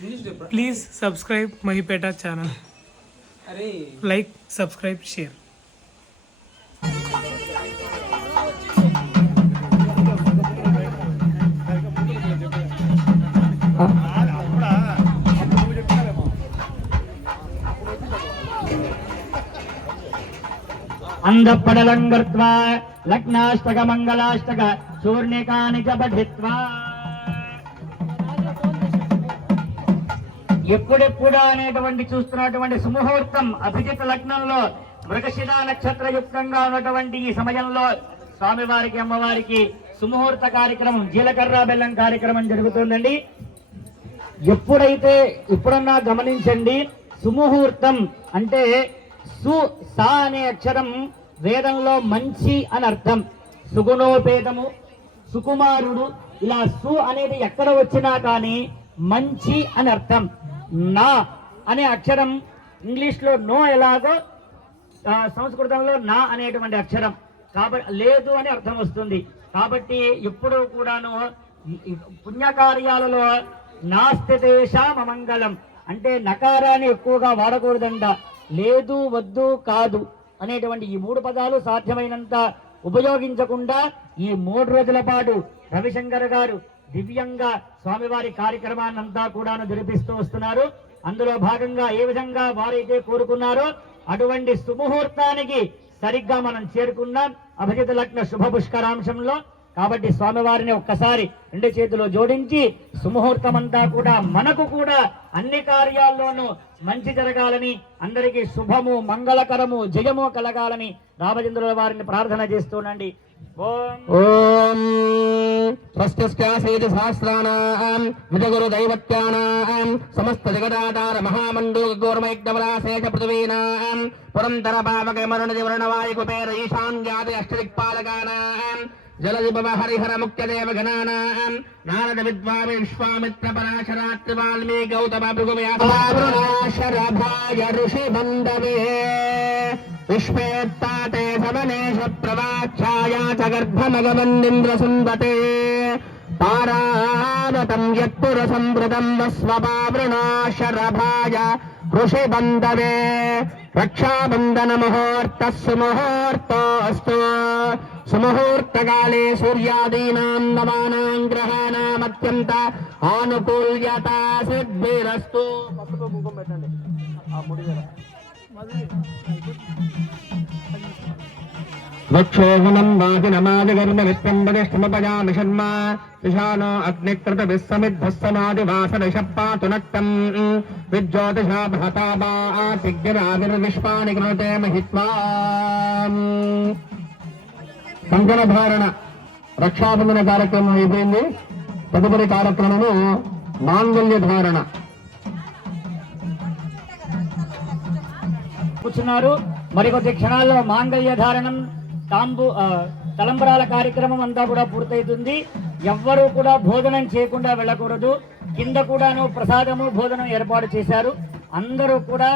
Please subscribe Mahipeta channel. Like, subscribe, share. अंधपडलंगर्त्वा लग्नाष्टक Mangalashtak चूर्णिकानि च पठित्वा ఎప్పుడెప్పుడు అనేటువంటి చూస్తున్నటువంటి సుముహూర్తం అభిజిత్ లగ్నంలో మృగశిర నక్షత్ర యుక్తంగా ఉన్నటువంటి ఈ సమయంలో స్వామివారికి అమ్మవారికి సుముహూర్త కార్యక్రమం జీలకర్ర బెల్లం కార్యక్రమం జరుగుతుందండి. ఎప్పుడన్నా గమనించండి, సుముహూర్తం అంటే సా అనే అక్షరం వేదంలో మంచి అని అర్థం. సుగుణోపేతము, సుకుమారుడు, ఇలా సు అనేది ఎక్కడ వచ్చినా కానీ మంచి అని అర్థం. నా అనే అక్షరం ఇంగ్లీష్ లో నో ఎలాగో సంస్కృతంలో నా అనేటువంటి అక్షరం కాబట్టి లేదు అని అర్థం వస్తుంది. కాబట్టి ఎప్పుడు కూడాను పుణ్యకార్యాలలో నాస్తితేషాం అమంగళం అంటే నకారాన్ని ఎక్కువగా వాడకూడదంట. లేదు, వద్దు, కాదు అనేటువంటి ఈ మూడు పదాలు సాధ్యమైనంత ఉపయోగించకుండా ఈ 3 రోజుల పాటు రవిశంకర్ గారు దివ్యంగా స్వామివారి కార్యక్రమాన్నంతా కూడాను జరిపిస్తూ వస్తున్నారు. అందులో భాగంగా ఏ విధంగా వారైతే కోరుకున్నారో అటువంటి సుముహూర్తానికి సరిగ్గా మనం చేరుకున్నాం అభిజిత్ లగ్న శుభ పుష్కరాంశంలో. కాబట్టి స్వామివారిని ఒక్కసారి 2 చేతులు జోడించి సుముహూర్తం అంతా కూడా మనకు కూడా అన్ని కార్యాల్లోనూ మంచి జరగాలని, అందరికీ శుభము, మంగళకరము, జయము కలగాలని రామచంద్రుల వారిని ప్రార్థన చేస్తూనండి. ఓం స్వస్త్యాసేతి సహస్రాణాం విజగురు దైవత్యానాం సమస్త జగదాధార మహామండూక గోర్మైగ్నవరాశేష పృథివీనాం పురంతర పావక మరుణ దివరణవాయు కుబేర ఈశాన్యాది అష్టదిక్పాలకానాం జలదిభవ హరిహర ముఖ్యదేవ గణానాం నారద విద్వామి విశ్వామిత్ర పరాశరాత్రి వాల్మీకి గౌతమ భృగువ్యాసరాభాయ ఋషి బంధవే విశ్వేత్తాతే సమనేష ప్రవాచ్ఛాయా చ గర్భమగమన్నింద్ర సుందతే పారాదతం యత్పుర సంవృతం వస్వపావృణాశరభాయ ఋషి బంధవే రక్షాబంధన ముహూర్త సుముహూర్తోస్తు సుముహూర్తకాలే సూర్యాదీనాం నవానాం గ్రహాణామత్యంత ఆనుకూల్యత సిద్ధిరస్తు. వక్షోహనం వాజినమాదిగర్మ విత్తంబదిష్టమపజామి శర్మ విషానో అగ్నికృత విస్సమిద్భస్సమాదివాసరిషప్పాతు నక్తం విజ్యోతిషా భ్రతాబాతిగ్రావిర్విశ్వాని కృతే మహిత్వా. కంకణ ధారణ రక్షాబంధన కార్యక్రమం అయిపోయింది. తదుపరి కార్యక్రమము మాంగళ్య ధారణ. కూర్చున్నారు. మరికొద్ది క్షణాల్లో మాంగళ్య ధారణం, తలంబరాల కార్యక్రమం అంతా కూడా పూర్తవుతుంది. ఎవ్వరూ కూడా భోజనం చేయకుండా వెళ్ళకూడదు. కింద కూడాను ప్రసాదము భోజనం ఏర్పాటు చేశారు. అందరూ కూడా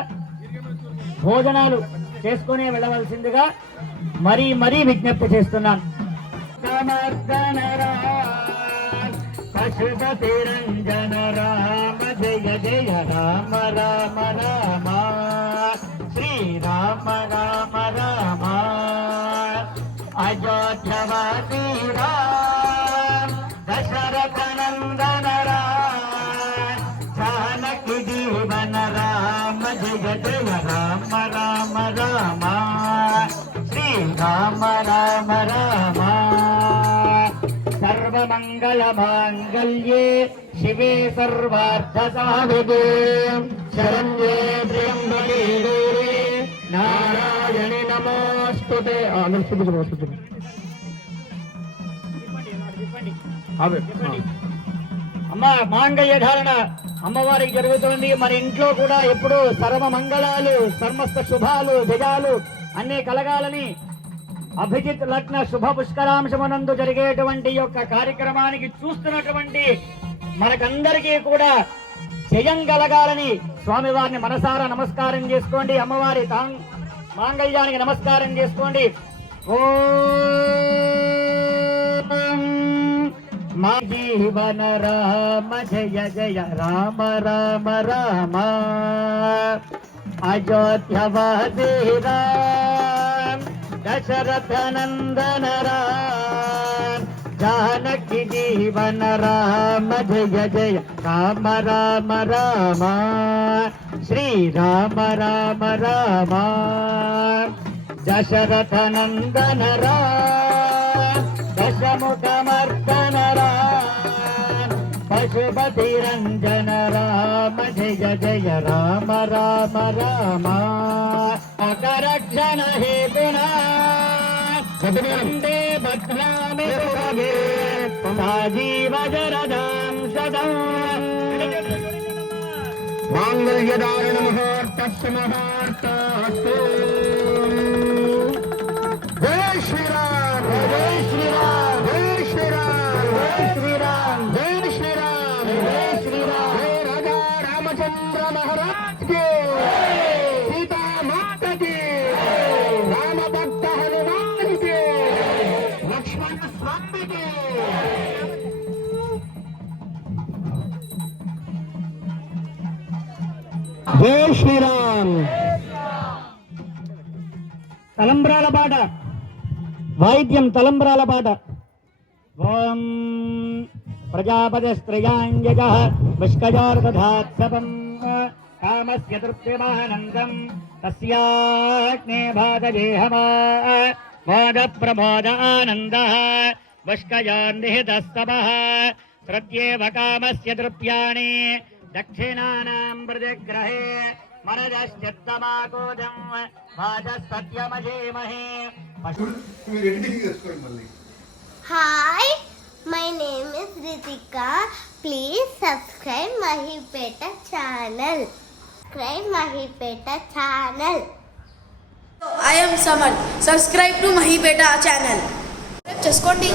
భోజనాలు చేసుకునే వెళ్ళవలసిందిగా మరీ మరీ విజ్ఞప్తి చేస్తున్నాను. పశుపతి రంజన రామ జయ జయ రామ రామ రామ శ్రీరామ రామ రామ అయోధ్యవాసి రామ దశరథ నందన రామ జానకి జీవన రామ జయ జయ రామ రామ రామ శ్రీరామ రామ రామ. సర్వమంగళ మాంగళ్యే శివే సర్వార్థ సాధికే శరణ్యే త్ర్యంబకే గౌరీ నారాయణి నమోస్తుతే. అమ్మ మాంగళ్య ధారణ అమ్మవారికి జరుగుతుంది. మన ఇంట్లో కూడా ఎప్పుడు సర్వ మంగళాలు, సమస్త శుభాలు, జయాలు అన్నీ కలగాలని అభిజిత్ లగ్న శుభ పుష్కరాంశమునందు జరిగేటువంటి యొక్క కార్యక్రమానికి చూస్తున్నటువంటి మనకందరికీ కూడా జయం కలగాలని స్వామివారిని మనసారా నమస్కారం చేసుకోండి. అమ్మవారి మాంగళ్యానికి నమస్కారం చేసుకోండి. ఓం మా జీవన రామ జయ జయ రామ రామ రామ అయోధ్యవాసి రామ దశరథ నందన రామ जानकी जीवन राम जय जय राम राम राम श्री राम राम राम दशरथ नंदन राम दशमुख मर्दन राम पशुपति रंजन राम जय जय राम राम राम अकरक्षण हेतुना वन्दे भद्रामि राजीव जरदां सदा मांगल्यधारण मुहूर्तस्तु जय श्री राम जय श्री राम जय श्री राम जय श्री राम जय श्री राम जय श्री राम जय राजा रामचंद्र महाराज के सीता माता की राम भक्त हनुमान के लक्ष्मण स्वामी के जय श्री राम తలంబ్రాల పాట వాయిద్యం తలంబ్రాల పాట ఓం ప్రజాపతిస్త్రయాంజగ విష్కజార్దధాత్సవం కామస్య తృప్తిమానందం తస్యాగ్నే భాగజేహమా మోద ప్రమోద ఆనంద విష్కజార్నిహితస్తమః శ్రద్యేవ కామస్య తృప్యాణి దక్షిణానాం ప్రతిగ్రహే మనజశ్చిత్తమాకోజం వాచస్పత్యమజేమహే Hi, my name is Ritika. Please subscribe Mahipeta channel. Subscribe Mahipeta channel. I am Samad. Subscribe to Mahipeta channel. Subscribe చేసుకోండి.